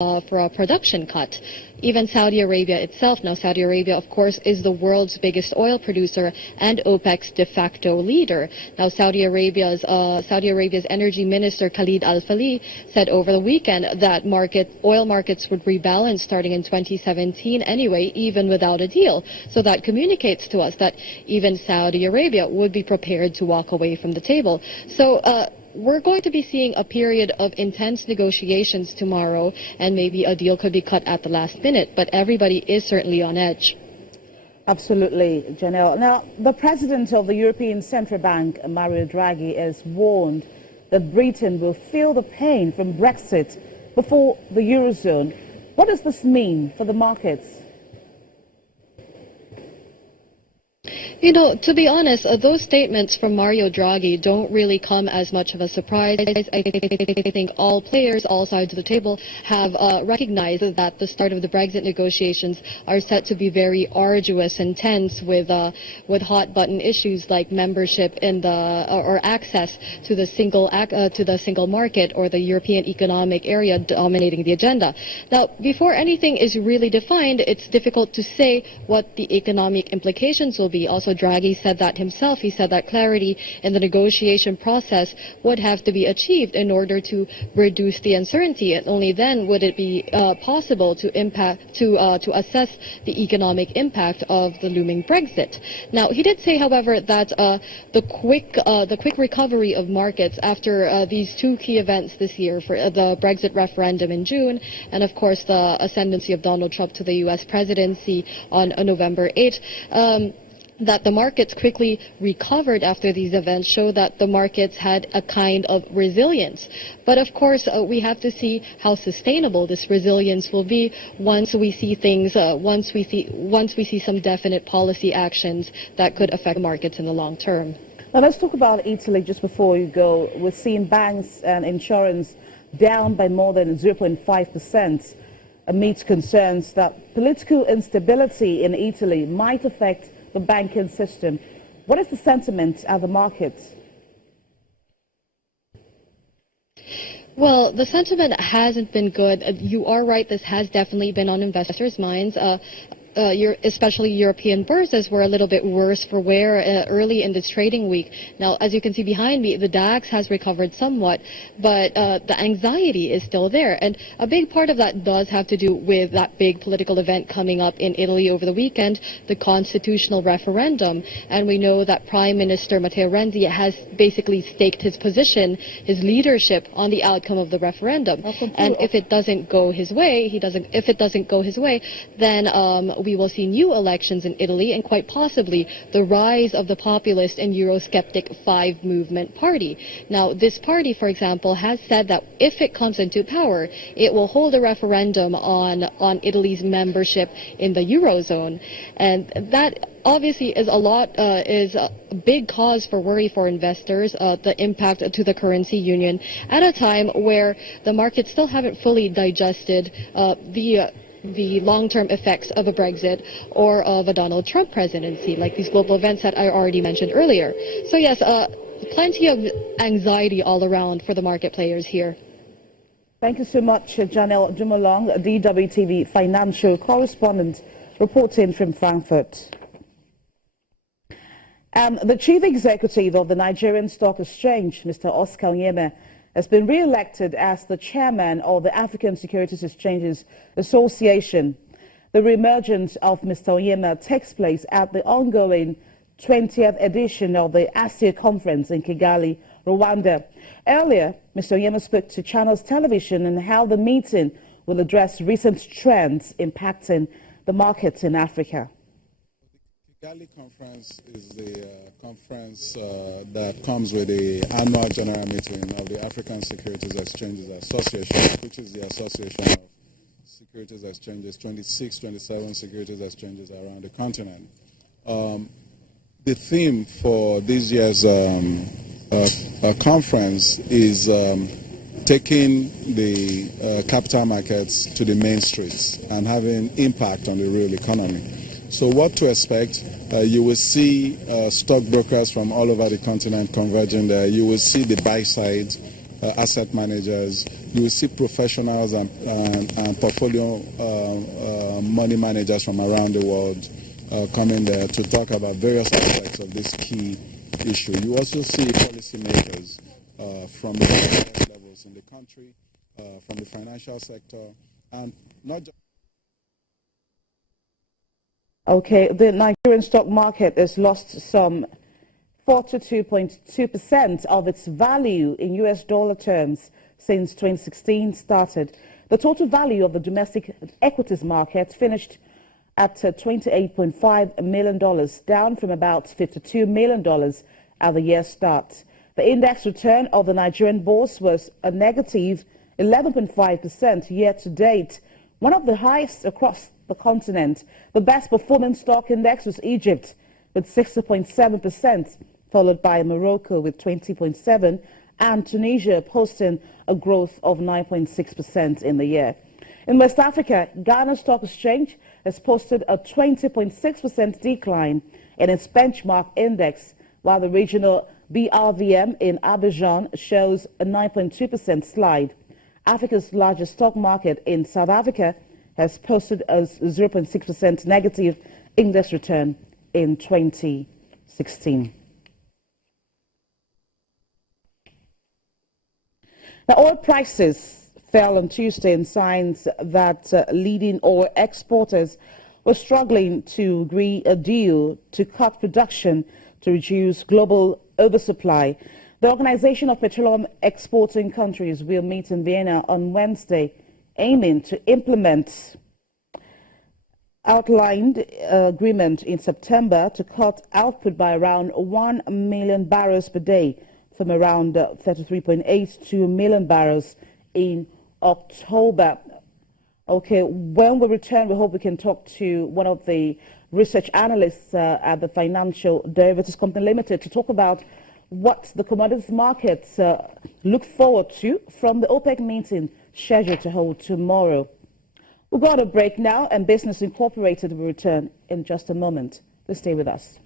for a production cut. Even Saudi Arabia itself, now Saudi Arabia of course is the world's biggest oil producer and OPEC's de facto leader. Now Saudi Arabia's energy minister Khalid Al-Falih said over the weekend that oil markets would rebalance starting in 2017 anyway, even without a deal. So that communicates to us that even Saudi Arabia would be prepared to walk away from the table. So we're going to be seeing a period of intense negotiations tomorrow, and maybe a deal could be cut at the last minute, but everybody is certainly on edge. Absolutely, Janelle. Now, the president of the European Central Bank, Mario Draghi, has warned that Britain will feel the pain from Brexit before the Eurozone. What does this mean for the markets? You know, to be honest, those statements from Mario Draghi don't really come as much of a surprise. I think all players, all sides of the table have recognized that the start of the Brexit negotiations are set to be very arduous and tense with hot button issues like membership in or access to the single market or the European Economic Area dominating the agenda. Now, before anything is really defined, it's difficult to say what the economic implications will be. Also, Draghi said that himself. He said that clarity in the negotiation process would have to be achieved in order to reduce the uncertainty, and only then would it be possible to assess the economic impact of the looming Brexit. Now, he did say, however, that the quick recovery of markets after these two key events this year, for the Brexit referendum in June, and of course the ascendancy of Donald Trump to the U.S. presidency on November 8th. That the markets quickly recovered after these events show that the markets had a kind of resilience. But of course, we have to see how sustainable this resilience will be once we see things, once we see some definite policy actions that could affect markets in the long term. Now let's talk about Italy just before you go. We're seeing banks and insurance down by more than 0.5% amidst concerns that political instability in Italy might affect the banking system. What is the sentiment at the markets? Well, the sentiment hasn't been good. You are right, this has definitely been on investors' minds. Especially European bourses were a little bit worse for wear early in this trading week. Now, as you can see behind me, the DAX has recovered somewhat, but the anxiety is still there. And a big part of that does have to do with that big political event coming up in Italy over the weekend, the constitutional referendum. And we know that Prime Minister Matteo Renzi has basically staked his position, his leadership on the outcome of the referendum. And if it doesn't go his way, then we will see new elections in Italy and quite possibly the rise of the populist and Eurosceptic Five Movement Party. Now, this party, for example, has said that if it comes into power, it will hold a referendum on Italy's membership in the Eurozone. And that obviously is a big cause for worry for investors, the impact to the currency union at a time where the markets still haven't fully digested the long-term effects of a Brexit or of a Donald Trump presidency, like these global events that I already mentioned earlier. So yes, plenty of anxiety all around for the market players here. Thank you so much, Janelle Dumalong, DWTV financial correspondent, reporting from Frankfurt. The chief executive of the Nigerian Stock Exchange, Mr. Oscar Onyeme, has been re-elected as the chairman of the African Securities Exchanges Association. The re-emergence of Mr. Onyeme takes place at the ongoing 20th edition of the ASEA conference in Kigali, Rwanda. Earlier, Mr. Onyeme spoke to Channels Television on how the meeting will address recent trends impacting the markets in Africa. The Kigali conference is the conference that comes with the annual general meeting of the African Securities Exchanges Association, which is the association of securities exchanges, 26, 27 securities exchanges around the continent. The theme for this year's conference is taking the capital markets to the main streets and having impact on the real economy. So what to expect? You will see stockbrokers from all over the continent converging there. You will see the buy side asset managers. you will see professionals and portfolio money managers from around the world coming there to talk about various aspects of this key issue. You also see policymakers from the highest levels in the country, from the financial sector, and not just. Okay, the Nigerian stock market has lost some 42.2% of its value in US dollar terms since 2016 started. The total value of the domestic equities market finished at $28.5 million, down from about $52 million at the year's start. The index return of the Nigerian bourse was a negative 11.5% year to date, one of the highest across the continent. The best performing stock index was Egypt with 60.7%, followed by Morocco with 20.7%, and Tunisia posting a growth of 9.6% in the year. In West Africa, Ghana Stock Exchange has posted a 20.6% decline in its benchmark index, while the regional BRVM in Abidjan shows a 9.2% slide. Africa's largest stock market in South Africa has posted a 0.6% negative index return in 2016. Now, oil prices fell on Tuesday in signs that leading oil exporters were struggling to agree a deal to cut production to reduce global oversupply. The Organization of Petroleum Exporting Countries will meet in Vienna on Wednesday, aiming to implement outlined agreement in September to cut output by around 1 million barrels per day from around 33.8 to 1 million barrels in October. Okay, when we return, we hope we can talk to one of the research analysts at the Financial Derivatives Company Limited to talk about what the commodities markets look forward to from the OPEC meeting scheduled to hold tomorrow. We'll go on a break now, and Business Incorporated will return in just a moment. Please stay with us.